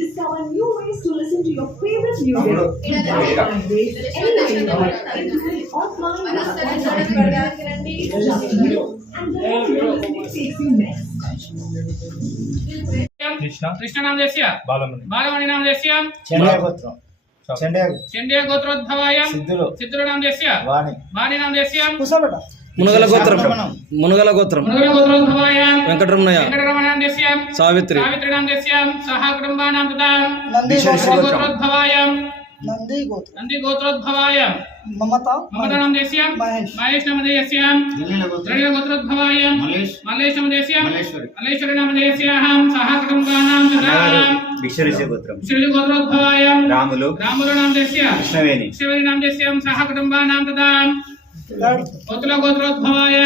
Discover new ways to listen to your favorite music. Offline Krishna नाम देस्य बालमणि नाम देस्य चंडे गोत्रोद्भवाय सिद्धुलो नाम देस्य वाणी नाम देस्य మునగల గోత్రం गोत्रोद्भवाय వెంకటరమణయ్య नाम देस्य సావిత్రి नाम देस्य सह कुटुंबानां तथा गोत्रोद्भवाय नंदी गोत्रोद्भवाय ममता नाम देस्य महेश नाम देस्य त्रिल गोत्रोद्भवाय मल्लेश नाम देस्य मल्लेश्वरी नाम देस्य सह कुटुंबानां तथा गोत्रोद्भवाय रामुलु नाम देस्य कृष्णवेणी नाम देस्य सह कुटुंबानां तथा कोतुल गोत्रोद्भवाय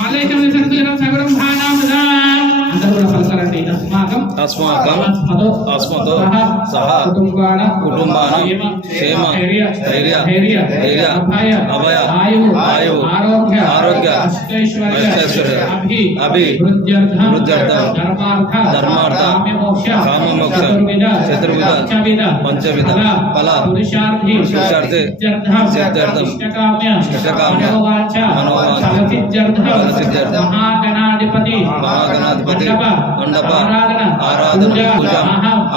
मल्लेश नाम देस्य सह कुटुंबानां तथा अस्माकं सह कुटुंबानां क्षेम धैर्य अभय आयु आरोग्य ऐश्वर्य अभिवृद्ध्यर्थं धर्मार्थ काममोक्ष चतुर्विध पंचविध फल पुरुषार्थे सिद्ध्यर्थं इष्टकाम्य मनोवांछ फलसिद्ध्यर्थं महागणाधिपति मंडप आराधना पूजा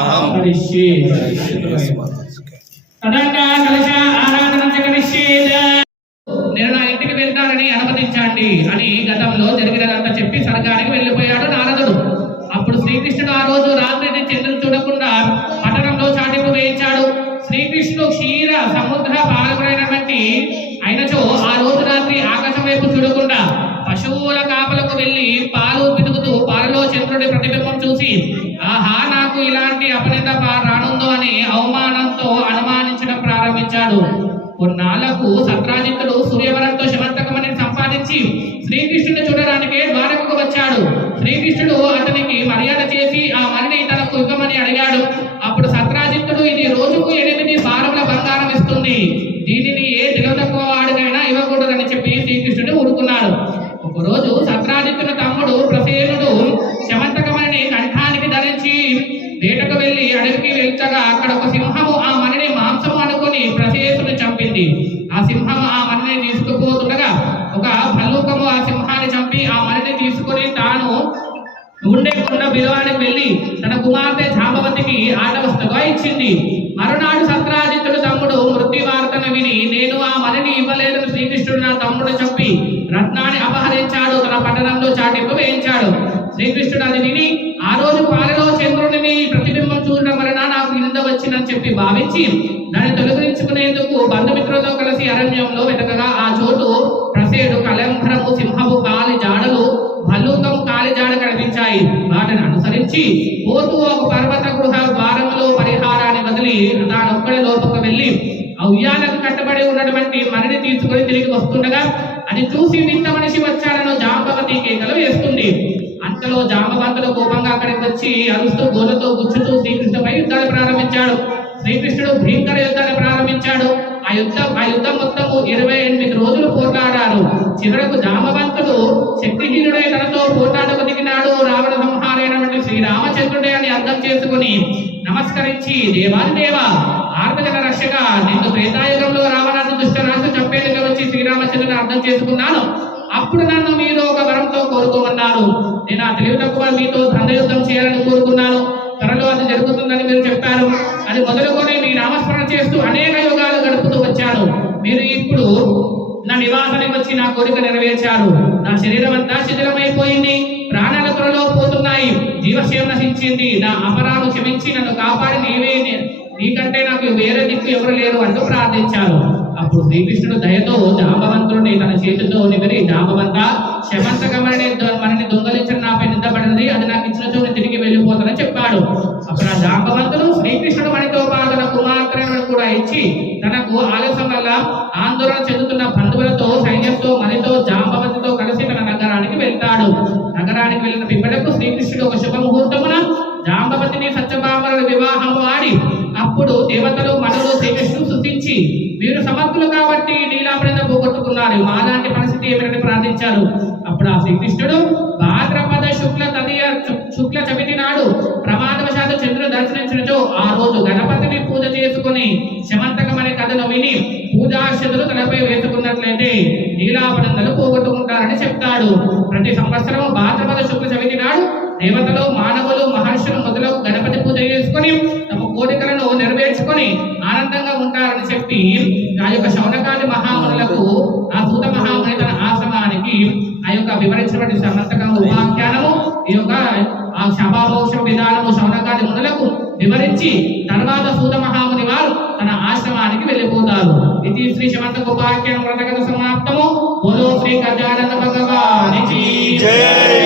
अहम करिष्ये తదంగా కలశ ఆరాధన కరిష్యే నేను నా ఇంటికి వెళ్తానని అనుమతించండి అని గతంలో జరిగినదంతా చెప్పి స్వర్గానికి వెళ్ళిపోయాడు నారదుడు. అప్పుడు శ్రీకృష్ణుడు ఆ రోజు రాత్రి చంద్రుడు చూడకుండా పట్టణంలో చాటింపు వేయించాడు. శ్రీకృష్ణుడు క్షీర సముద్ర పాలకుడైనటువంటి అయినచో ఆ రోజు రాత్రి ఆకాశం వైపు చూడకుండా పశువుల కాపలకు వెళ్లి పాలు పితుకుతూ పాలలో చంద్రుడి ప్రతిబింబం చూసి ఆహా నాకు ఇలాంటి అపనింద రానుందో అని అవమానంతో అనుమానించడం ప్రారంభించాడు. కొన్నాళ్లకు సత్రాజిత్తుడు సూర్యవరంతో శమంతకమని సంపాదించి శ్రీకృష్ణుని చూడడానికే ద్వారకకు వచ్చాడు. శ్రీకృష్ణుడు అతనికి మర్యాద చేసి ఆ మణిని తనకు ఇవ్వమని అడిగాడు. అప్పుడు సత్రాజిత్తుడు ఇది రోజుకు 8 భారముల బంగారం ఇస్తుంది, దీనిని ఏ నిలదక్కువ వాడినైనా ఇవ్వకూడదని చెప్పి శ్రీకృష్ణుడు ఊరుకున్నాడు. ఒకరోజు సత్రాజిత్తుని తమ్ముడు ప్రసేనుడు శమంతకమణిని కంఠానికి ధరించి వేటకు వెళ్లి అడవికి వెళ్తగా అక్కడ ఒక సింహము ఆ మణిని మాంసము అనుకుని ప్రసేనుని చంపింది. ఆ సింహము ఆ మణిని తీసుకుపోతుండగా ఒక భల్లూకము ఆ సింహాన్ని చంపి ఆ మణిని తీసుకుని తాను ఉండే కొండ బిలవానికి వెళ్లి తన కుమార్తె జాంబవతికి ఆట వస్తువుగా ఇచ్చింది. మరునాడు సత్రాజిత్తుడు తమ్ముడు మృత్యు వార్తను విని నేను ఆ మణిని ఇవ్వలేదని శ్రీకృష్ణుడు నా తమ్ముడు చెప్పి రత్నాన్ని అపహరించాడు, తన పట్టణంలో చాటింపు వేయించాడు. శ్రీకృష్ణుడు అది విని ఆ రోజు పాలలో చంద్రుడిని ప్రతిబింబం చూడడం వలన నాకు నింద వచ్చిందని చెప్పి భావించి దాన్ని తొలగించుకునేందుకు బంధుమిత్రులతో కలిసి అరణ్యంలో వెతకగా ఆ చోటు ప్రసేడు కలంభరము సింహపు కాలి జాడలు భల్లూకము కాలి జాడ కనిపించాయి. వాటిని అనుసరించి పోతూ ఒక పర్వత గృహ ద్వారములో పరిహారాన్ని వదిలి తానొక్కడి లోపలికి వెళ్లి ఉయ్యాలకు కట్టబడి ఉన్నటువంటి మణిని తీసుకుని తిరిగి వస్తుండగా అది చూసి వింత మనిషి వచ్చాడను జాంబవతి కేకలు వేస్తుంది. అంతలో జాంబవంతుడు కోపంగా అక్కడికి వచ్చి అరుస్తూ గోలతో గుచ్చుతూ శ్రీకృష్ణుపై యుద్ధాన్ని ప్రారంభించాడు. శ్రీకృష్ణుడు భీకర యుద్ధాన్ని ప్రారంభించాడు. ఆ యుద్ధం మొత్తము 28 రోజులు పోట్లాడారు. చివరకు జాంబవంతుడు శక్తిహీనుడై తనతో పోట్లాడకు దిగినాడు. రావణ సంహారైనటువంటి శ్రీరామచంద్రుడే అని అర్థం చేసుకుని నమస్కరించి దేవాది దేవ ఆర్తజన రక్షక, నిన్ను త్రేతాయుగంలో రావణాన్ని దుష్టరాజు చంపేందుకు వచ్చి శ్రీరామచంద్రుని అర్థం చేసుకున్నాను. అప్పుడు నన్ను మీరు ఒక వరంతో కోరుకోమన్నారు. నేను ఆ తెలివి తక్కువ మీతో దండయుద్ధం చేయాలని కోరుకున్నాను. త్వరలో అది జరుగుతుందని మీరు చెప్పారు. అది మొదలుకొని మీ నామస్మరణ చేస్తూ అనేక యుగాలు గడుపుతూ వచ్చాను. మీరు ఇప్పుడు నా నివాసానికి వచ్చి నా కోరిక నెరవేర్చారు. నా శరీరం అంతా శిథిలమైపోయింది, ప్రాణాల త్వరలో పోతున్నాయి, జీవశయం నశించింది. నా అపరాధం క్షమించి నన్ను కాపాడి నీకంటే నాకు వేరే దిక్కు ఎవరు లేరు అంటూ ప్రార్థించారు. అప్పుడు శ్రీకృష్ణుడు దయతో జాంబవంతుడిని తన చేతితో నిమిరి జాంబవంత శమంతకమణిని దొంగలించిన నాపై నిందపడినది, అది నాకు ఇచ్చిన చోటు తిరిగి వెళ్ళిపోతానని చెప్పాడు. అప్పుడు ఆ జాంబవంతుడు శ్రీకృష్ణుడు మణితో పాటు తన కుమార్తెను కూడా ఇచ్చి తనకు ఆలస్యం మీరు సమర్థులు కాబట్టి నీలాపనంద పోగొట్టుకున్నారు, మాలాంటి పరిస్థితి ఏమిటని ప్రార్థించారు. అప్పుడు ఆ శ్రీకృష్ణుడు భాద్రపద శుక్ల చవితి నాడు ప్రమాదవశాత్తు చంద్రుడు దర్శనించినచో ఆ రోజు గణపతిని పూజ చేసుకుని శమంతకం అనే కథను విని పూజాక్షతలు తలపై వేసుకున్నట్లయితే నీలాపనందలు పోగొట్టుకుంటారని చెప్తాడు. ప్రతి సంవత్సరం భాద్రపద శుక్ల చవితి నాడు దేవతలు, మానవులు, మహర్షులు మొదలగు గణపతి పూజ చేసుకుని తమ కోరికలను నెరవేర్చుకొని ఆనందంగా ఉంటారని చెప్పి ఆ యొక్క శౌనకాది మహామునులకు ఆ సూత మహాముని తన ఆశ్రమానికి ఆ యొక్క వివరించినటువంటి సమర్థకం ఉపాఖ్యానము, ఈ యొక్క ఆ శభామోక్ష విధానము శౌనకాది మునులకు వివరించి తర్వాత సూత మహాముని వారు తన ఆశ్రమానికి వెళ్ళిపోతారు. ఇది శ్రీ శమంతక ఉపాఖ్యానం వ్రతకథ సమాప్తము. బోలో శ్రీ గజానన భగవానికి జై.